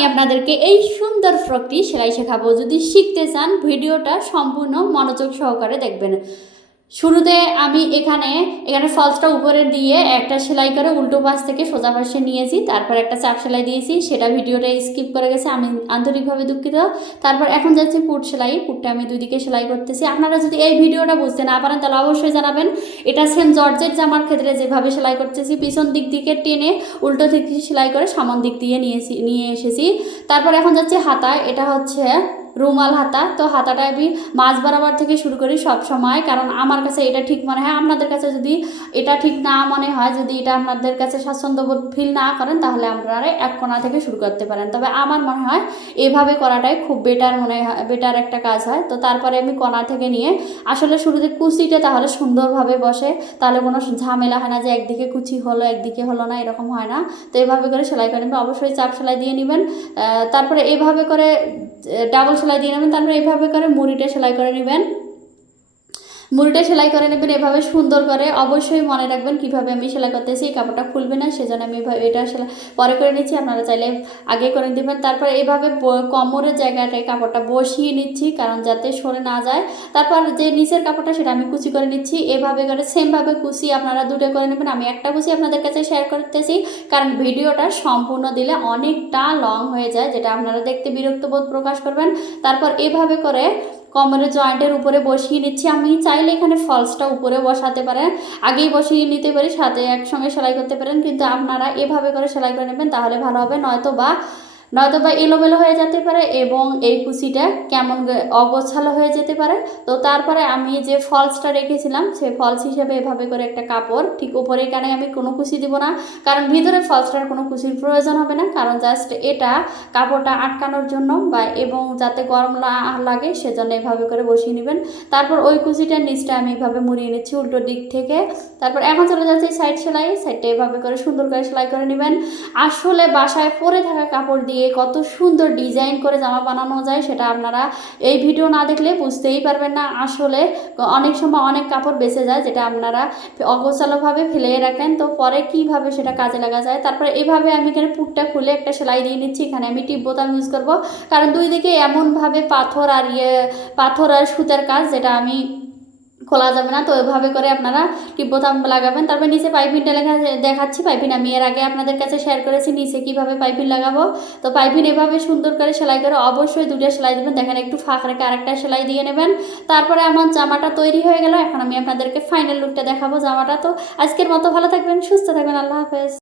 আমি আপনাদেরকে এই সুন্দর ফ্রকটি সেলাই শেখাবো। যদি শিখতে চান ভিডিওটা সম্পূর্ণ মনোযোগ সহকারে দেখবেন। শুরুতে আমি এখানে ফলসটা উপরে দিয়ে একটা সেলাই করে উল্টো পাশ থেকে সোজা পাশে নিয়েছি, তারপর একটা চাপ সেলাই দিয়েছি, সেটা ভিডিওটা স্কিপ করে গেছে, আমি আন্তরিকভাবে দুঃখিত। তারপর এখন যাচ্ছে পুট সেলাই, পুটটা আমি দুই দিকে সেলাই করতেছি। আপনারা যদি এই ভিডিওটা বুঝতে না পারেন তাহলে অবশ্যই জানাবেন। এটা সেম জর্জেট জামার ক্ষেত্রে যেভাবে সেলাই করতেছি, পিছন দিক থেকে টেনে উল্টো দিক থেকে সেলাই করে সামন দিক দিয়ে নিয়ে এসেছি। তারপর এখন যাচ্ছে হাতায়, এটা হচ্ছে রুমাল হাতা। তো হাতাটা আমি মাঝ বরাবর থেকে শুরু করি সব সময়, কারণ আমার কাছে এটা ঠিক মনে হয়। আপনাদের কাছে যদি এটা ঠিক না মনে হয়, যদি এটা আপনাদের কাছে স্বাচ্ছন্দ্যবোধ ফিল না করেন, তাহলে আপনারা এক কোণা থেকে শুরু করতে পারেন। তবে আমার মনে হয় এভাবে করাটাই খুব বেটার মনে হয়, বেটার একটা কাজ হয়। তো তারপরে আমি কোণা থেকে নিয়ে আসলে শুরুতে কুচিটা তাহলে সুন্দরভাবে বসে, তাহলে কোনো ঝামেলা হয় না যে একদিকে কুচি হলো একদিকে হলো না, এরকম হয় না। তো এভাবে করে সেলাই করে নেবেন, অবশ্যই চাপ সেলাই দিয়ে নেবেন। তারপরে এইভাবে করে ডাবল সেলাই দিয়ে নেবেন। তারপরে এইভাবে করে মুড়িটা সেলাই করে নেবেন, মুড়িটা সেলাই করে নেবেন এভাবে সুন্দর করে। অবশ্যই মনে রাখবেন কিভাবে আমি সেলাই করতেছি, এই কাপড়টা খুলবে না, সেজন্য আমি এটা সেলাই পরে করে নিচ্ছি, আপনারা চাইলে আগে করে দেবেন। তারপর এইভাবে কোমরের জায়গাটায় কাপড়টা বসিয়ে নিচ্ছি, কারণ যাতে সরে না যায়। তারপর যে নিচের কাপড়টা সেটা আমি কুচি করে নিচ্ছি, এভাবে করে সেমভাবে কুচি আপনারা দুটো করে নেবেন। আমি একটা কুচি আপনাদের কাছে শেয়ার করতেছি, কারণ ভিডিওটা সম্পূর্ণ দিলে অনেকটা লং হয়ে যায়, যেটা আপনারা দেখতে বিরক্ত বোধ প্রকাশ করবেন। তারপর এভাবে করে কোমরের জয়েন্টের উপরে বসিয়ে নিচ্ছি। আমি চাইলে এখানে ফলসটা উপরে বসাতে পারেন, আগেই বসিয়ে নিতে পারি, সাথে একসঙ্গে সেলাই করতে পারেন, কিন্তু আপনারা এভাবে করে সেলাই করে নেবেন তাহলে ভালো হবে। নয়তো বা এলোমেলো হয়ে যেতে পারে এবং এই কুচিটা কেমন অগোছালো হয়ে যেতে পারে। তো তারপরে আমি যে ফলসটা রেখেছিলাম, সেই ফলস হিসেবে এভাবে করে একটা কাপড় ঠিক উপরে, এখানে আমি কোনো কুচি দিব না, কারণ ভিতরে ফলসটার কোনো কুচির প্রয়োজন হবে না, কারণ জাস্ট এটা কাপড়টা আটকানোর জন্য বা এবং যাতে গরম লাগে সেজন্য এভাবে করে বসিয়ে নেবেন। তারপর ওই কুচিটার নিচটা আমি এভাবে মুড়িয়ে নিচ্ছি উল্টো দিক থেকে। তারপর এখন চলে যাচ্ছে সাইড সেলাই, সাইডটা এভাবে করে সুন্দর করে সেলাই করে নেবেন। আসলে বাসায় পরে থাকা কাপড় দিয়ে কত সুন্দর ডিজাইন করে জামা বানানো যায়, সেটা আপনারা এই ভিডিও না দেখলে বুঝতেই পারবেন না। আসলে অনেক সময় অনেক কাপড় বেঁচে যায়, যেটা আপনারা অগোছালোভাবে ফেলে রাখেন, তো পরে কিভাবে সেটা কাজে লাগা যায়। তারপরে এভাবে আমি এখানে পুটটা খুলে একটা সেলাই দিয়ে নিচ্ছি। এখানে আমি টিপ বোতাম ইউজ করব, কারণ দুই দিকে এমনভাবে পাথর আর সুতার কাজ, যেটা আমি খোলা যাবে না। তো এভাবে করে আপনারা টিপ বোতাম লাগাবেন। তারপর নিচে পাইপিনটা দেখাচ্ছি। পাইপিন আমি এর আগে আপনাদের কাছে শেয়ার করেছি নিচে কিভাবে পাইপিন লাগাবো। তো পাইপিন এভাবে সুন্দর করে সেলাই করে অবশ্যই দুটো সেলাই দেবেন। দেখেন একটু ফাঁক রেখে আরেকটা সেলাই দিয়ে নেবেন। তারপরে আমার জামাটা তৈরি হয়ে গেল। এখন আমি আপনাদেরকে ফাইনাল লুকটা দেখাবো জামাটা। তো আজকের মতো ভালো থাকবেন, সুস্থ থাকবেন, আল্লাহ হাফেজ।